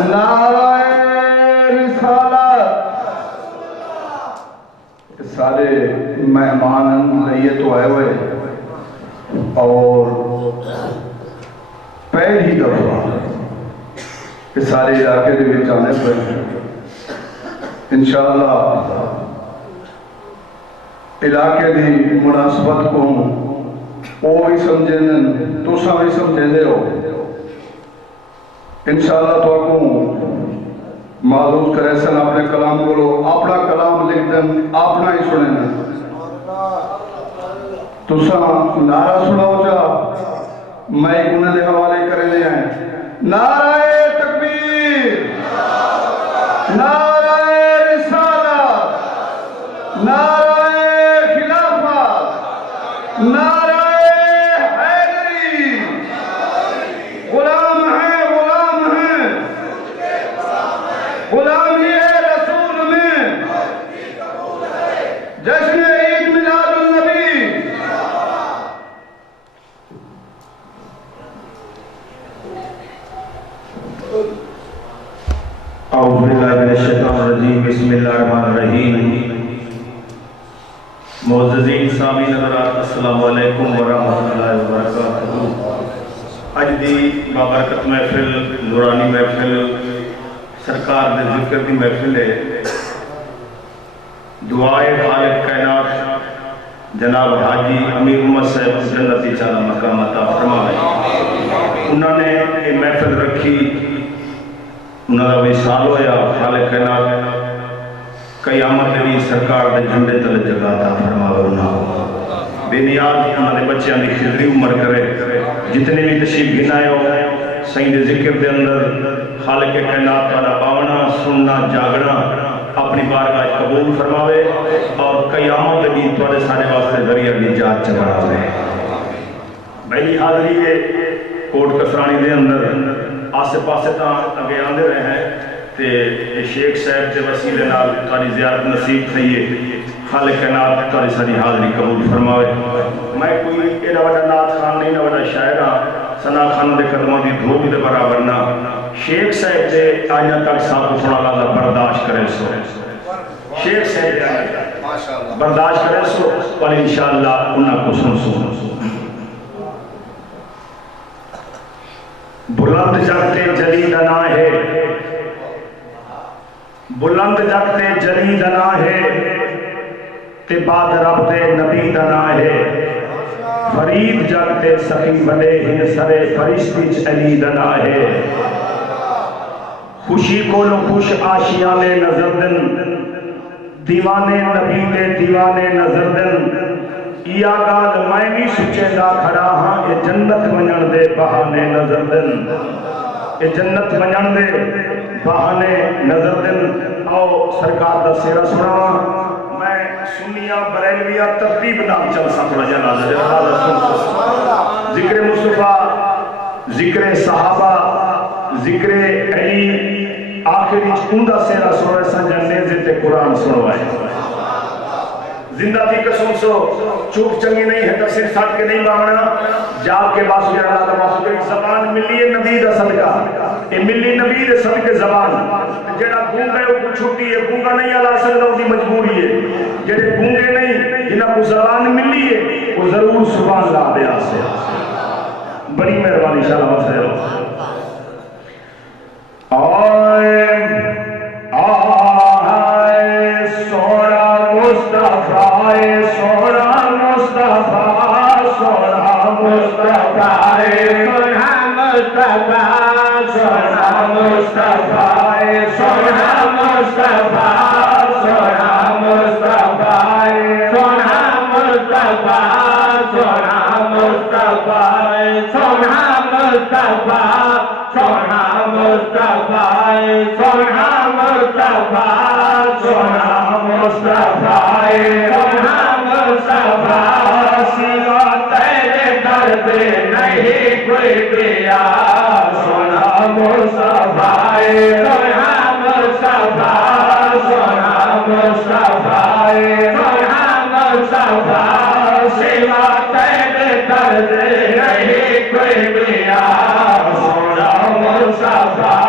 نعرہ رسالت سارے مہمان لئیے تو آئے ہوئے اور پہلی دفعہ کہ سارے علاقے دے وچ آنے پر انشاءاللہ علاقے دی مناسبت کو وہ بھی سمجھیں تو سا بھی سمجھیں دے ہو انشاءاللہ تو کو معلوم کرے سن اپنے کلام کو اپنا کلام لکھ دیں اپنا ہی سنیں تو سا نعرہ سناؤ جا میں انہیں دے حوالے کرے لے آئیں نعرہ تکبیر نعرہ رسالت نعرہ خلافت نعرہ حیدری غلام ہیں غلامی رسول میں جشن عید میلاد النبی اعوذ باللہ من الشیطان الرجیم بسم اللہ الرحمن الرحیم معززین سامعین حضرات السلام علیکم ورحمۃ اللہ وبرکاتہ اج دی بابرکت محفل نورانی محفل سرکار دے ذکر دی محفل ہے دعائے خالق کائنات جناب حاجی امیر محمد صاحب جنتی چالا مقام عطا فرمائے انہوں نے یہ محفل رکھی انہوں نے وصال ہویا خالق کائنات قیامت بھی سرکار دے جھنڈے تلے جگہ عطا فرمائے انہوں بے نیاز انہوں نے بچیاں دی خضری عمر کرے جتنے بھی تشریف گھنائے ہو سید ذکر دے اندر خالق کائنات والا باونا سننا جاگنا اپنی بارگاہ قبول فرماوے اور قیامت بھی توڑے سارے واسطے ذریعہ نجات چبڑاوے پہلی حاضری ہے کوٹ کسرانی دے اندر آسے پاسے تاں اگے آندے رہے ہیں تے شیخ صاحب دے وسیلے نال تاری زیارت نصیب تھئیے خالق کائنات تاری ساری حاضری قبول فرماوے میں کوئی ایڈا وڈا نعت خان نہیں نہ وڈا شاعر ہاں ثنا خان دے قدموں دی دھوپ دے برابر نہ شیخ صاحب دے آئینہ تک صاحب کو تھوڑا اللہ برداشت کرے سو شیخ صاحب دے آئینہ تک برداشت کرے سو اور انشاءاللہ انہاں کو سن سو بلند جگتے جلی دنا ہے بلند جگتے جلی دنا ہے تے بعد رب دے نبی دنا ہے فرید جگتے سخی بڑے ہیں سرے فرشتی چلی دنا ہے خوشی کو لو خوش آشیانے نظر دن دیوانے نبی دے دیوانے نظر دن یا گال میں بھی سچے دا کھڑا ہاں یہ جنت منجن دے بہانے نظر دن یہ جنت منجن دے بہانے نظر دن آؤ سرکار دا سیرہ سنا میں سنیاں بریلویہ ترتیب نام چل سکتا جنازہ ذکر مصطفیٰ ذکر صحابہ ذکر علی آخری چکندہ سیرہ سنوائے سنجھنے زیتے قرآن سنوائے زندہ تھی قسم سو چوک چنگی نہیں ہے تفسیر ساتھ کے نہیں مانگنا جاب کے باسو یا اللہ تباسو کہ زبان ملی ہے نبی دا صدقہ یہ ملی نبی دے صدقے زبان جیڑا گونگا ہے وہ چھوٹی ہے گونگا نہیں اللہ سکتا اس کی مجبوری ہے جیڑے گونگے نہیں جنہاں کو زبان ملی ہے وہ ضرور سبحان اللہ بے آسے بڑی مہربانی انشاءاللہ واسے آئے آئے سوڑا مصطفیٰ سوڑا مصطفیٰ سوڑا مصطفیٰ سوڑا مصطفیٰ سوڑا مصطفیٰ سوڑا مصطفیٰ سوڑا مصطفیٰ سوڑا مصطفیٰ سوڑا مصطفیٰ سوڑا مصطفیٰ سوڑا مصطفیٰ سوڑا مصطفیٰ سوڑا مصطفیٰ سوڑا مصطفیٰ سوا تیرے درد نہیں کوئی پیا سوڑا مصطفیٰ سوڑا مصطفیٰ سوڑا مصطفیٰ سوڑا مصطفیٰ سوا تیرے درد نہیں کوئی پیا سوڑا مصطفیٰ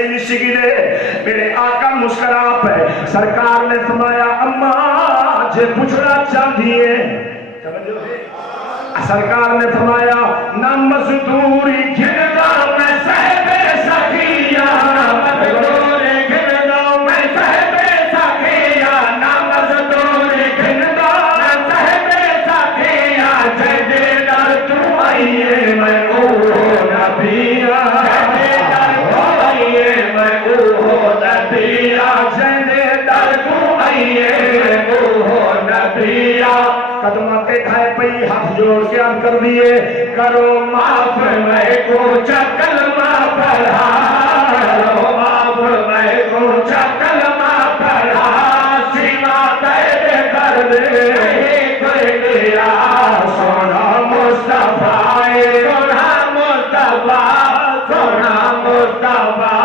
سے نہیں گلے میرے آقا مسکرا پہ سرکار نے فرمایا اما جے پوچھنا چاہیے سرکار نے فرمایا نہ مزدوری گھندا میں صاحب سخیا مزدوری گھندا میں صاحب سخیا نہ مزدوری گھندا میں صاحب سخیا جدے در تو آئیے میں او نبیا جدے در تو آئیے میں او نبیا جدے در تو آئیے او نبیا قدمہ کے کھائے پئی ہاتھ جوڑ کے عرض کر دیے کرو معاف میں کو کلمہ پڑھا کرو معاف میں کو کلمہ پڑھا سیما تیرے درد کوئی دیا سونا مصطفیٰ سونا مصطفیٰ سونا مصطفیٰ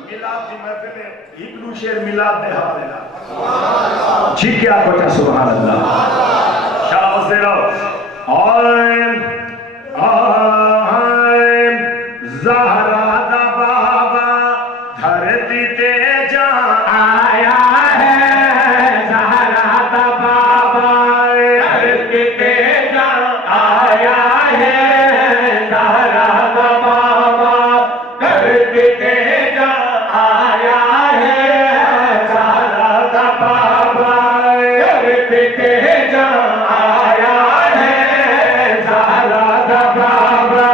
میلاد دی محفل ایک دو شیر میلاد دے حوالے لا جی کیا بچا سبحان اللہ شاہ سے رہو آئین آئین زہرہ دا بابا دھرتی تے جہاں آیا ہے زہرہ دا بابا دھرتی تے جہاں آیا ہے زہرہ دا بابا دھرتی تے جہاں آیا ہے زہرہ دا بابا دھرتی تے جہاں آیا ہے زہرہ دا بابا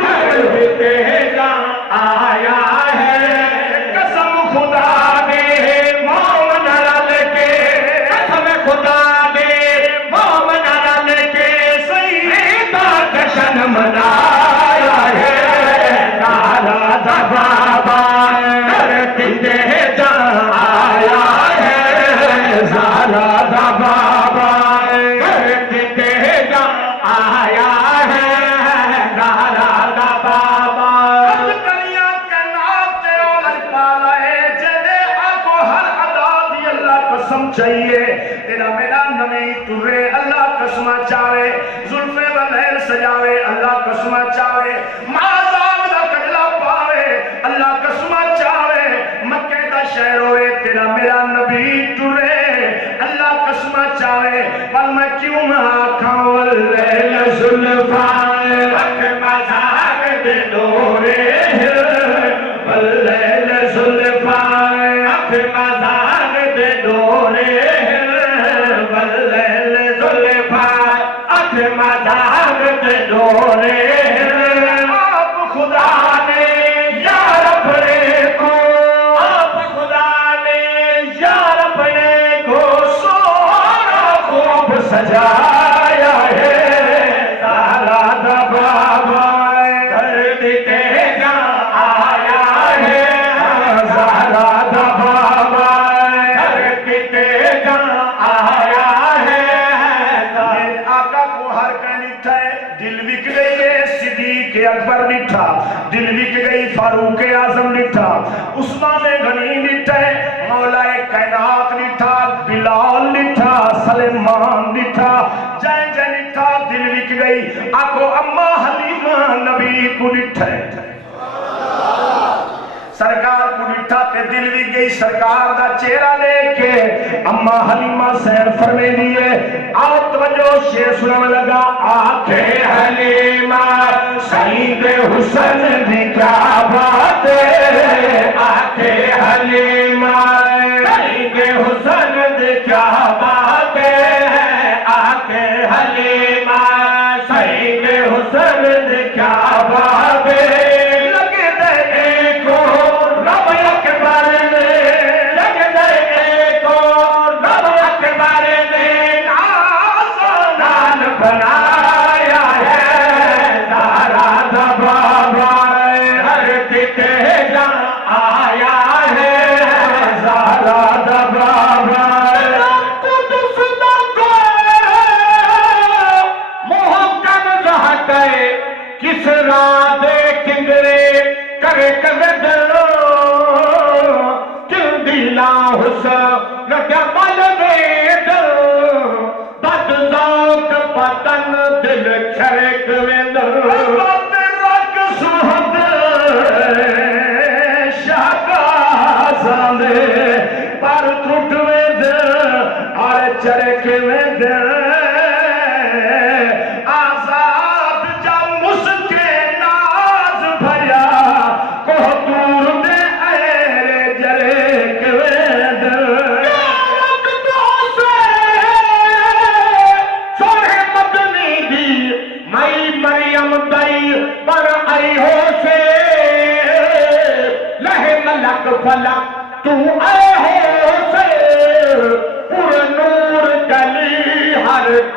دھرتی تے جہاں آیا ہے قسم خدا دے مومن رل کے قسم خدا دے مومن رل کے سیدہ جشن منایا ہے زہرہ دا بابا دھرتی تے جہاں آیا ہے زہرہ دا بابا دھرتی تے جہاں آیا ہے زہرہ دا بابا کلیاں کناب تے اولج پالا ہے جدے آکو ہر ادا دی اللہ قسم چاہیے تیرا میرا نمی تورے اللہ قسمہ چاہے ظلفے و لہر سجاوے اللہ قسمہ چاہے مازاب دا کجلا پاوے اللہ قسمہ چاہے مکہ دا شہر ہوئے تیرا میرا نبی تورے اللہ قسمہ چاہے پر میں کیوں نہ آکھاں واللیل ظلفائے حق مزاق دے دورے واللیل ظلفائے حق مزاق دے دورے واللیل ظلفائے حق مزاق دے دورے آپ خدا نے یار اپنے کو آپ خدا نے یار اپنے کو سونا خوب سجایا ہے زہرہ دا بابا دھرتی تے جہاں آیا ہے زہرہ دا بابا دھرتی تے جہاں آیا ہے میرے آقا کو ہر کہیں نٹھا ہے دل وک گئی ہے صدیق اکبر نٹھا دل وک گئی فاروق اعظم نٹھا عثمان غنی نٹھا ہے مولا کائنات نٹھا بلال نٹھا سلیمان نٹھا جائیں جائیں نٹھا دل وک گئی آکو اما حلیمہ نبی کو نٹھا ہے سرکار کو نٹھا تے دل وک گئی سرکار دا چہرہ لے کے اما حلیمہ سیر فرمے دیئے آؤ توجہ شیر سنم لگا آنکھیں حلیمہ سعید حسن دی کیا بات ہے آنکھیں حلیمہ سعید حسن دی کیا بات ہے آنکھیں حلیمہ سعید حسن دی کیا بات ہے بنایا ہے زہرہ دا بابا دھرتی تے جہاں آیا ہے زہرہ دا بابا قدس دا محکم رہت ہے کس راہ دے کنگرے کرے کردر کیوں دیلا حسن نہ بل وید بد ذوق پتن دل چھرک ویندر بد رک سہد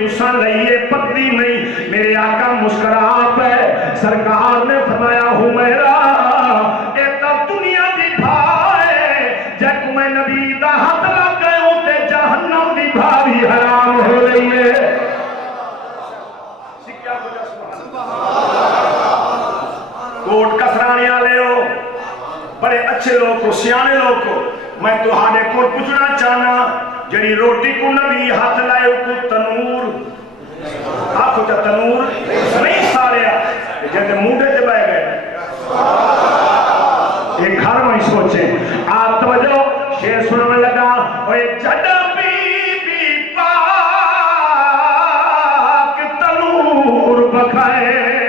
تساں لئیے پتلی نہیں میرے آقا مسکرا پہ سرکار نے فرمایا حمیرہ اے تا دنیا دی بھائے جے کو میں نبی دا ہاتھ لگ گئے ہوتے جہنم دی بھاری حرام ہو رہی ہے سکیا بجا کوٹ کسرانے آلے ہو بڑے اچھے لوگ کو سیانے لوگ کو میں تو ہانے کو پوچھنا چاہنا جنی روٹی کو نبی ہاتھ لائے کو تنور آنکھو چا تنور نہیں سارے جیسے موڈے جب آئے گئے ایک گھر میں سوچیں آپ توجہ شیر سننے میں لگا اور ایک جڑا بی بی پاک تنور بکھائے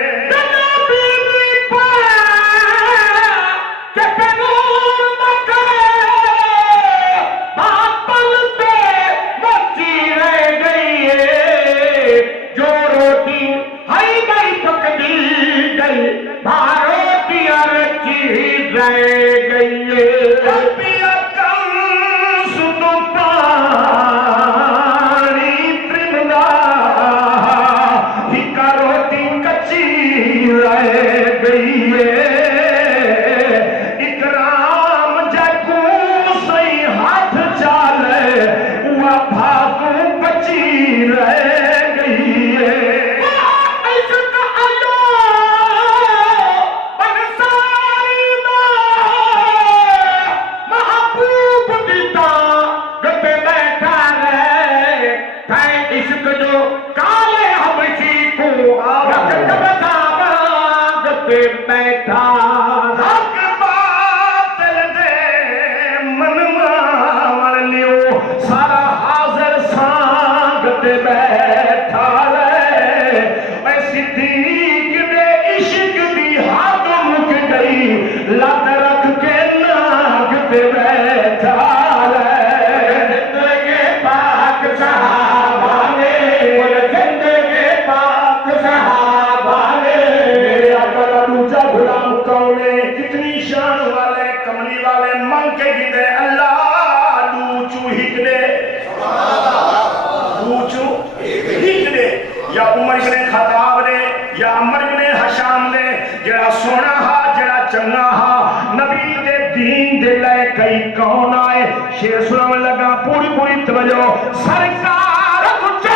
کون آئے شیر سنا میں لگا پوری پوری توجہ سرکار کچھ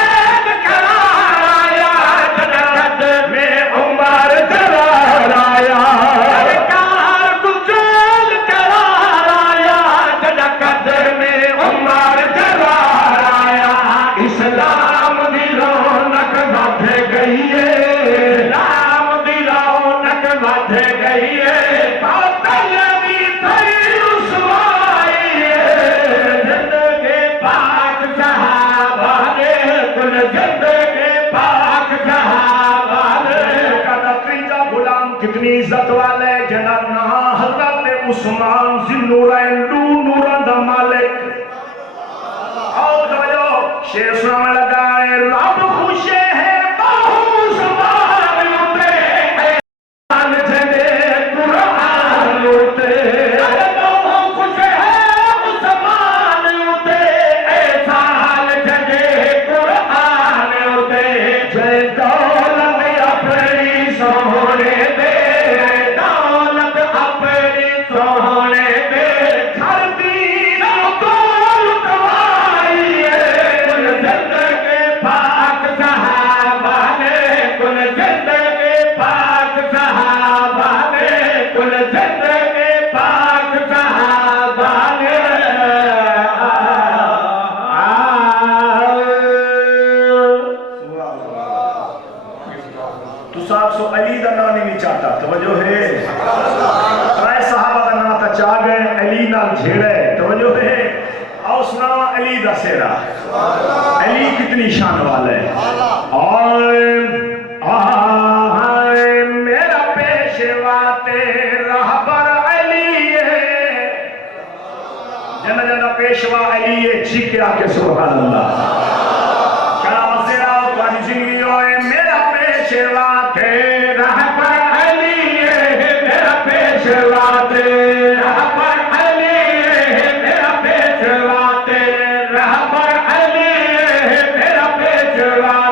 کرایا جنت میں عمر کرایا سرکار کچھ کرایا جنت میں عمر کرایا اسلام دی رونق بڑھ گئی ہے اسلام دی رونق بڑھ گئی ہے کتنی عزت والے جناب حضرت عثمان ذوالنورین نوران دا مالک اور جو شیر سنا میں لگائے رب خوش ہے بہو زبان اٹھے قرآن جگے قرآن اٹھے بہو خوش ہے زبان اٹھے ایسا حال جگے قرآن اٹھے جے دولت اپنی سونے دے علی کتنی شان والا ہے اور میرا پیشوا تیرا رہبر علی ہے جنہ جنہ پیشوا علی ہے چیخ کے سبحان اللہ کیا مسئلہ تمہاری زندگی ہوئے میرا پیشوا تیرا رہبر علی ہے میرا پیشوا تیرا رہبر علی ہے میرا پیشوا تیرا رہبر علی ہے میرا پیشوا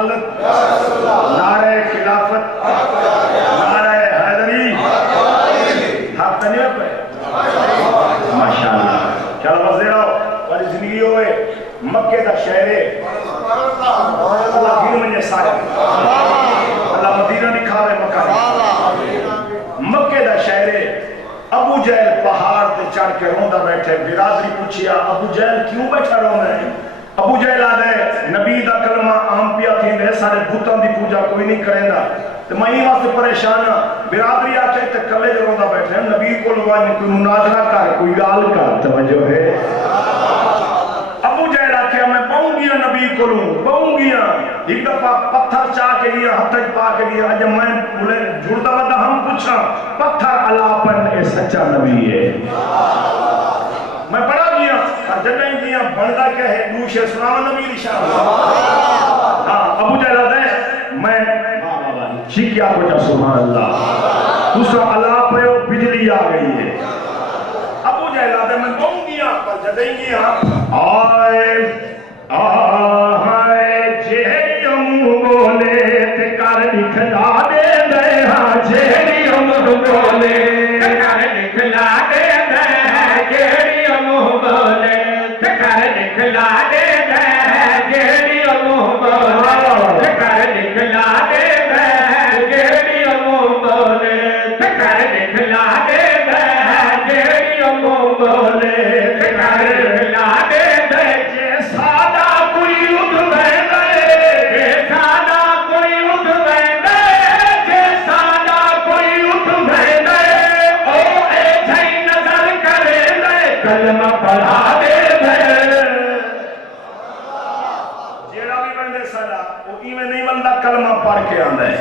رسالت, نعرہ خلافت, نعرہ حیدری. حق تو نہیں پہ ماشاءاللہ. چلو بس دے رہو والی زندگی ہوئے مکے دا شہر ہے. اللہ دین میں سارے اللہ مدینہ نکھاوے مکہ مکے دا شہر ہے. ابو جہل پہاڑ تے چڑھ کے روندا بیٹھے. برادری پوچھیا ابو جہل کیوں بیٹھا روندا ہے؟ ابو جہل آدھے نبی دا کلمہ عام پیا تھیندے سارے بتاں دی پوجا کوئی نہیں کریندا تے میں ہی واسطے پریشان ہاں. برادری آکھے تے کلے جو روندا بیٹھے نبی کو لوائیں کوئی مناظرہ کر کوئی گال کر. توجہ ہے. ابو جہل آکھے میں پاؤں گیا نبی کو لوں پاؤں گیا. ایک دفعہ پتھر چاہ کے لیا ہتھ پا کے لیا. اج میں بولے جڑتا ودا ہم پوچھا پتھر علاپن اے سچا نبی ہے. میں پڑھا گیا جنہیں گیا بندہ کیا ہے دوشے سلام نبی رشاہ. ہاں ابو جہل آدھے میں شکیا کو جا سبحان اللہ دوسرا علاپ ہے بجلی آ گئی ہے. ابو جہل آدھے میں پاؤں گیا پر جنہیں گیا آئے آئے جہری امو بولے تے کر دکھلا دے دے. ہاں جہری امو بولے تے کر دکھلا دے دے. جہری امو بولے تے کر دکھلا دے دے. جہری امو بولے تے کر دکھلا دے دے. جہری امو بولے تے کر دکھلا دے دے. جہری امو بولے تے کر دکھلا دے دے. جے سادہ کوئی اٹھ بیندے جے سادہ کوئی اٹھ بیندے جے سادہ کوئی اٹھ بیندے او اے جھائی نظر کرے دے کلمہ پڑھا دے دے. جیڑا بھی بندے سادہ وہ ایویں نہیں بندہ کلمہ پڑھ کے آندا ہے.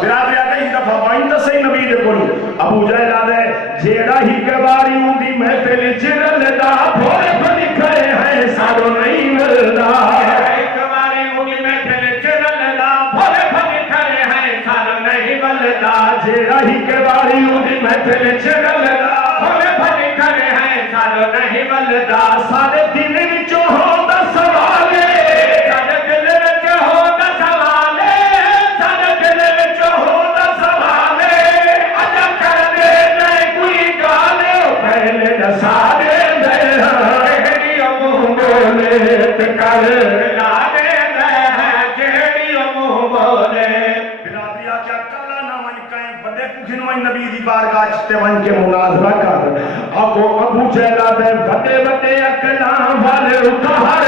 برادری آدھے ایک دفعہ وائن دا صحیح نبی دے کولو. ابو جہل آدھے جیڑا ہی کے باری ہوندی محفل چرل دا بھولے بھلی کھڑے ہیں سارو نہیں ملدا. ایک باری ہوندی محفل چرل دا بھولے بھلی کھڑے ہیں سارو نہیں ملدا. جیڑا ہی کے باری ہوندی محفل چرل دا بھولے بھلی کھڑے ہیں سارو نہیں ملدا. سارے دل وچوں ہوندا سوال سارے دل وچ ہوندا سوال سارے دل وچ ہوندا سوال. اجا کر دے تے کوئی گال پہلے دسا دے دے. جہری امو بولے تے کر لا دے دے. جہری امو بولے. برادری آکھیا کلا نہ ون کائیں بڑے پکھن ون نبی دی بارگاہ تے ون کے مناظرہ کر. ابو جہل دے بڑے بڑے اکلاں والے اٹھار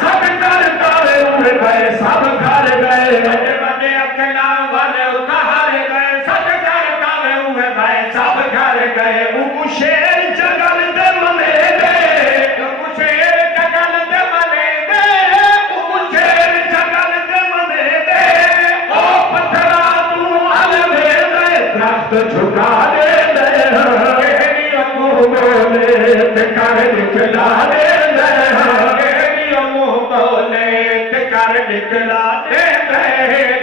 سب کر کارے اڑ گئے سب گھر گئے. بڑے بڑے اکلاں والے اٹھار گئے سب کر کارے اڑ گئے سب گھر گئے. او شیر جگل دے منے دے او شیر جگل دے منے دے او شیر جگل دے منے دے. او پتھرا تو علوے دے درخت جھکا دے دے. جہری امو بولے تے کر دکھلا دے دے. جہری امو بولے تے کر دکھلا دے دے.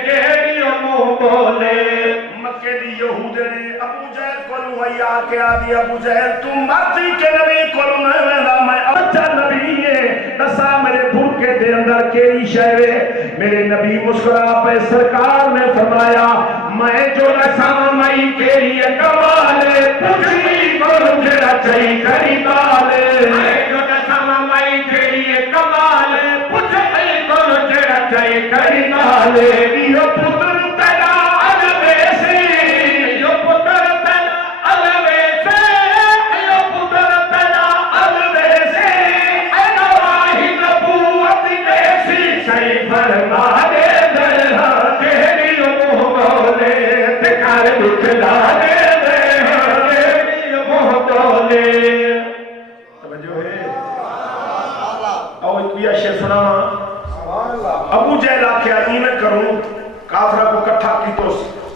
جہری امو بولے. مکے دی یہود نے ابو جہل کو ویا کے آدھی ابو جہل تم مرضی کے نبی کو میں ویندا میں اچھا نبی ہے دسا میرے برکے دے اندر کیڑی شے ہے. میرے نبی مسکرا پہ سرکار نے فرمایا میں جو نساں مئی کیڑی کمال پوچھی کو جڑا چئی کری بال. میں جو نساں مئی کیڑی کمال پوچھی کو جڑا چئی کری بال. یہ پتر تیرا الوے سی یہ پتر تیرا الوے سے یہ پتر تیرا الوے سے. اے گواہی نبوت دے سی صحیح فرما دے دے. جہری امو بولے تے کر دکھلا دے دے. جہری امو بولے. توجہ ہے. آؤ ایک شعر سناواں. ابو جہل آکھیا ایویں کروں کافرہ کو کٹھا کی تو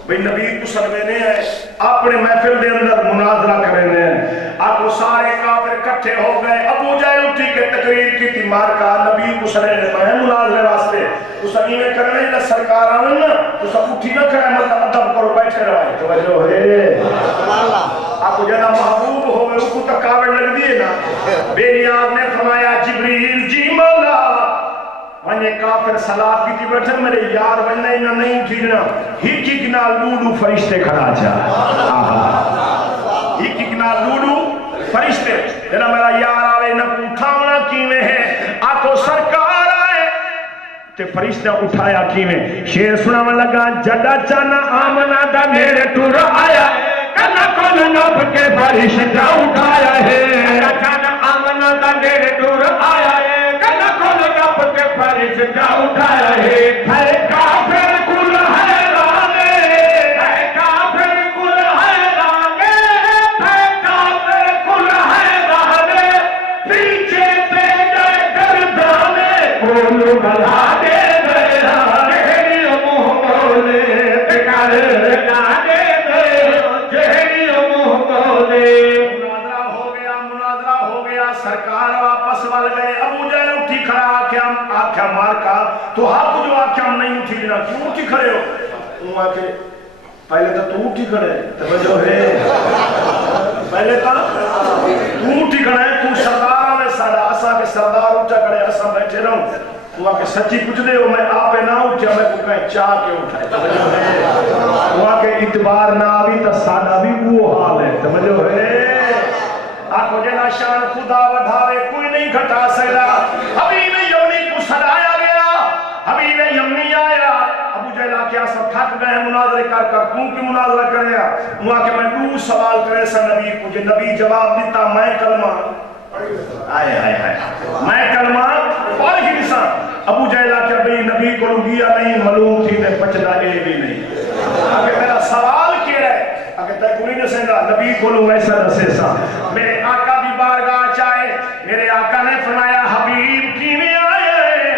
بھئی نبی کو سلوینے ہیں اپنے محفل دے اندر مناظرہ کرنے ہیں. آپ سارے کافر کٹھے ہو گئے. ابو جہل اٹھی کے تقریر کی تھی مارکا نبی کو سلوینے میں مناظرے واسطے. تو سبھی میں کرنے جب سرکار آنے نا تو سب اٹھی نہ کرے مطلب ادب کرو بیٹھے رہے. توجہ ہے. آپ کو جنہ محبوب ہوئے اس کو تکاوڑ لگ دیئے نا. بے نیاز نے فرمایا جبریل جی مولا ونے کافر سلام کی بیٹھے میرے یار ونے نہ نہیں ٹھیکنا ہک ہک نال لولو فرشتے کھڑا جا ہک ہک نال لولو فرشتے جنا میرا یار آوے نہ اٹھاونا کیویں ہے آکو سرکار آئے تے فرشتہ اٹھایا کیویں شیر سناون لگا جڈا چانا آمنا دا میرے ٹر آیا کنا کول نب کے فرشتہ اٹھایا ہے جڈا چانا آمنا دا میرے ٹر آیا کنا کول نب کے فرشتہ اٹھایا ہے ہر کافر کل حیران ہے کافر کل حیران ہے کافر کل حیران پیچھے پہ جائے گردانے کول بلا دے گیا تیری منہ بولے کر لا دے تیری منہ بولے مناظرہ ہو گیا سرکار واپس ول گئے ابو جہل اٹھی کھڑا آکھیا مار کا تو ہاں جو آکھیا ہم نہیں اٹھی دینا کیوں اٹھی کھڑے ہو وہ آکھے پہلے تو اٹھی کھڑے توجہ ہے پہلے تو اٹھی کھڑے تو سردار میں سارا اسا کے سردار اٹھا کھڑے اسا بیٹھے رہوں وہ آکھے سچی کچھ دے ہو میں آپ نہ اٹھا میں کو کہیں چاہ کے اٹھائے توجہ ہے وہ آکھے اتبار نہ آوی تا سادہ بھی وہ حال ہے توجہ ہے آکھو جنا شان خدا وڈھاوے کوئی نہیں گھٹا سکتا حبیب یمنی کو سلایا گیا حبیب یمنی آیا ابو جہل کیا سب تھک گئے مناظرے کر کیوں کہ مناظرہ کریا وہاں کہ میں دو سوال کرے سا نبی کو جو نبی جواب دیتا میں کلمہ آئے آئے آئے میں کلمہ پڑھ ہی نسان ابو جہل کیا بھئی نبی کو لگیا نہیں معلوم تھی نے پچھلا اے بھی نہیں آگے میرا سوال کیا ہے اگر تے کوئی نہ سنگا نبی کو لوں ایسا نسے سا میرے آقا بھی بارگاہ چاہے میرے آقا نے فرمایا حبیب کیویں آئے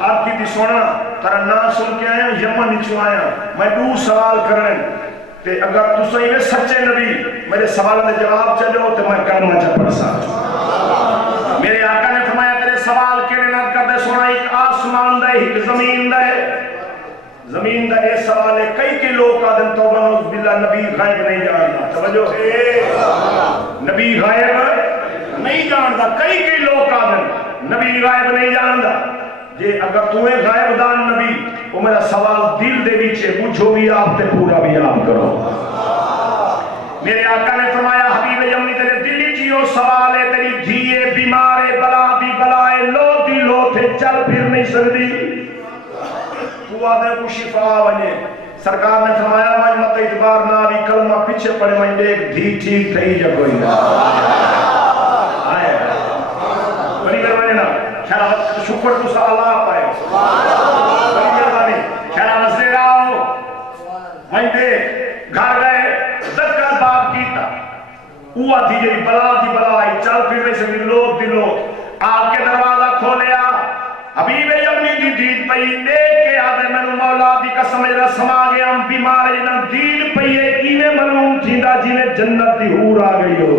آپ کی بھی سونا ترا نام سن کے آیا یمن نچو آیا میں دو سوال کرنے تے اگر تو صحیح میں سچے نبی میرے سوال میں جواب چلو تو میں کلمہ چا پڑھ سا میرے آقا نے فرمایا تیرے سوال کیڑے نہ کر دے سونا ایک آسمان دے ایک زمین دے زمین دا یہ سوال ہے کئی کے لوگ آدم توبہ نوز باللہ نبی غائب نہیں جانتا توجہ ہے نبی غائب نہیں جانتا کئی کے لوگ آدم نبی غائب نہیں جانتا جے اگر تمہیں غائب دان نبی وہ میرا سوال دل دے بیچے پوچھو بھی آپ تے پورا بھی آپ کرو میرے آقا نے فرمایا حبیب یمنی تیرے دلی چیو سوال ہے تیری دھیے بیمارے بلا دی بلائے لو دی لو تھے چل پھر نہیں سکتی تو آدھے کو شفا بنے سرکار نے فرمایا وائن مت اعتبار نہ بھی کلمہ پیچھے پڑے وائن ایک دھی ٹھیک تھی یا کوئی نہ آئے بڑی مہربانی نا خیال شکر تو سا اللہ پائے بڑی مہربانی خیال نظر آؤ وائن دیکھ گھر گئے ذکر باپ کیتا وہ تھی جی بلا دی بلائی چل پھر میں سے لوگ دی لوگ آپ کے دروازہ کھولیا حبیب یمنی دی دید پئی دیکھ کے آدھے میں مولا دی قسم میرا سما گیا ہم بیمارے نہ دید پئی ہے کینے معلوم تھیندا جنہیں جنت دی حور آ گئی ہو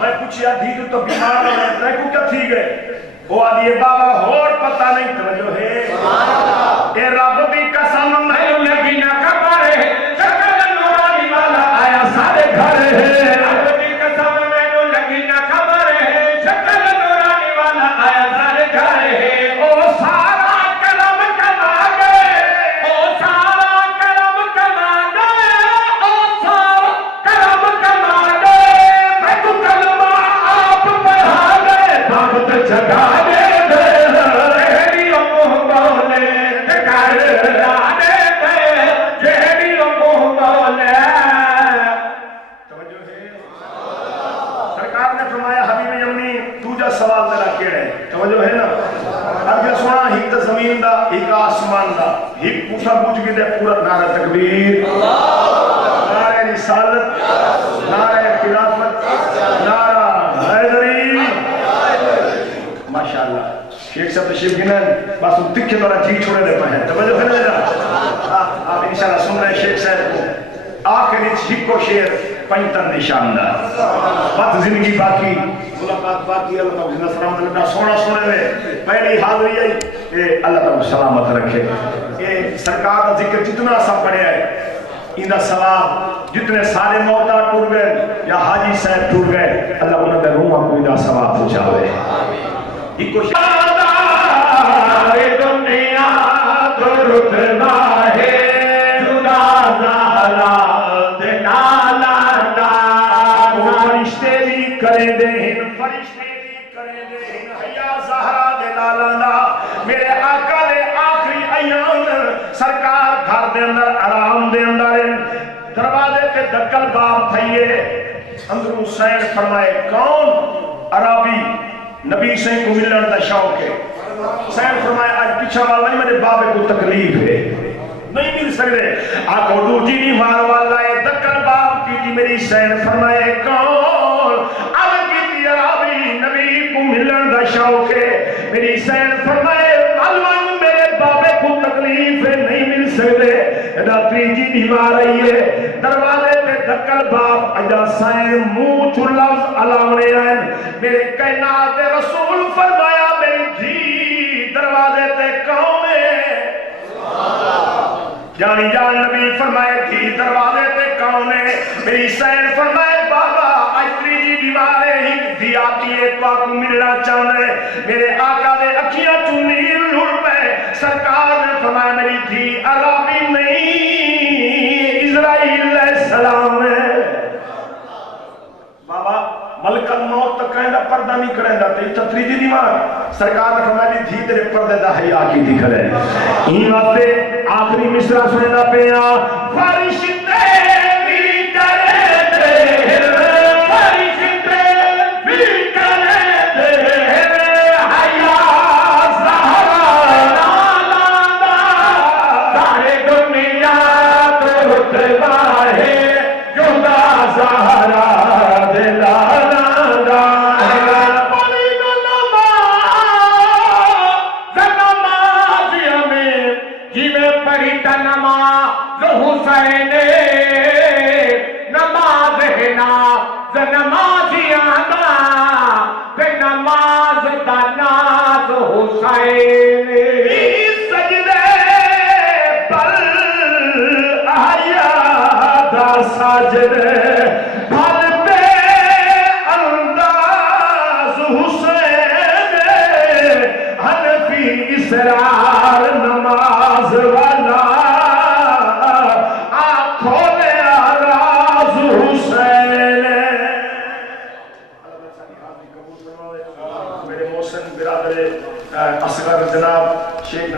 میں پوچھیا دید تو بیمار ہے کو کیا تھی گئے وہ آدھی بابا اور پتہ نہیں توجہ ہے اے رب دی قسم میں لگی نہ خبر ہے شکل نورانی والا آیا سارے گھر ہے رب دی قسم میں لگی نہ خبر ہے شکل نورانی والا آیا سارے گھر ہے او سارا کرم کما گئے او سارا کرم کما گئے او سارا کرم کما گئے میں تو کلمہ آپ پڑھا گئے بابت جگہ دے تیری منہ بولے کر لا دے تیری منہ بولے توجہ ہے سرکار نے فرمایا حبیب یمنی دوجا سوال تیرا کیڑا ہے توجہ ہے نا اب یہ سنا ایک تا زمین دا ایک آسمان دا ایک پوچھا پوچھ بھی دے پورا نعرہ تکبیر نعرہ رسالت نعرہ خلافت نعرہ حیدری ماشاءاللہ شیخ صاحب تشریف گنن بس ان تکھے دورا جی چھوڑے دے پائے ہیں توجہ ہے نا آپ انشاءاللہ سن رہے شیخ صاحب کو آخری چھکو شیر پینتن نشاندہ بات زندگی باقی ملاقات باقی اللہ تعالیٰ زندہ سلامت اللہ سونا سونے میں پہلی حاضری ہے کہ اللہ تعالیٰ سلامت رکھے کہ سرکار کا ذکر جتنا سا پڑے ہے اندہ ثواب جتنے سارے موتا ٹور گئے یا حاجی صاحب ٹور گئے اللہ انہوں نے روحہ کو اندہ ثواب پوچھا ہوئے ایک دنیا تو رتبہ ہے جدا زہرا دے نالا فرشتے بھی کریں دین فرشتے بھی کریں دین حیا زہرا دے نالا میرے آقا دے آخری ایام سرکار گھر دے اندر آرام دے اندر دروازے پہ دکل باب تھئیے اندر حسین فرمائے کون عربی نبی سے کو ملن دا شوق ہے حسین فرمائے آج پیچھا والا نہیں میرے بابے کو تکلیف ہے نہیں مل سکتے آقا دوٹی نہیں مار والا ہے دکل باب کی تھی میری حسین فرمائے کون عرب کی تھی عربی نبی کو ملن دا شوق ہے میری حسین فرمائے معلوم میرے بابے کو تکلیف ہے نہیں مل سکتے راتری جی نہیں مار رہی ہے دروازے پہ دکل باپ اجا سائن منہ تو لفظ علامنے آئیں میرے کائنات رسول فرمایا میری جی دروازے پہ کون ہے جانی جان نبی فرمائے تھی دروازے پہ کون ہے میری سین فرمائے بابا اجری جی بیمارے ہی دی آتی ہے تو آپ کو ملنا چاہنے میرے آقا دے اکھیاں تو نیل لڑ پہ سرکار نے فرمایا میری تھی عربی نہیں اسرائیل علیہ السلام ہے بابا ملک الموت تک کہیں دا پردہ نہیں کریں دا تی تفریجی نہیں مار سرکار نے فرمایا دی دھی تیرے پردے دا حیاء کی دکھ رہے این وقتے آخری مصرع سنے دا پیا فرشتے بھی کرے دے فرشتے بھی کرے دے حیاء زہرا نالا سارے دنیا تو رتبہ ہے جدا زہرا دلالا نماز حسین نماز ہے ناز نمازیانا پہ نماز دا ناز حسین سجدے پر آیا دا ساجدے بھل پہ انداز حسین حنفی اسرار نماز والا اصغر جناب شیخ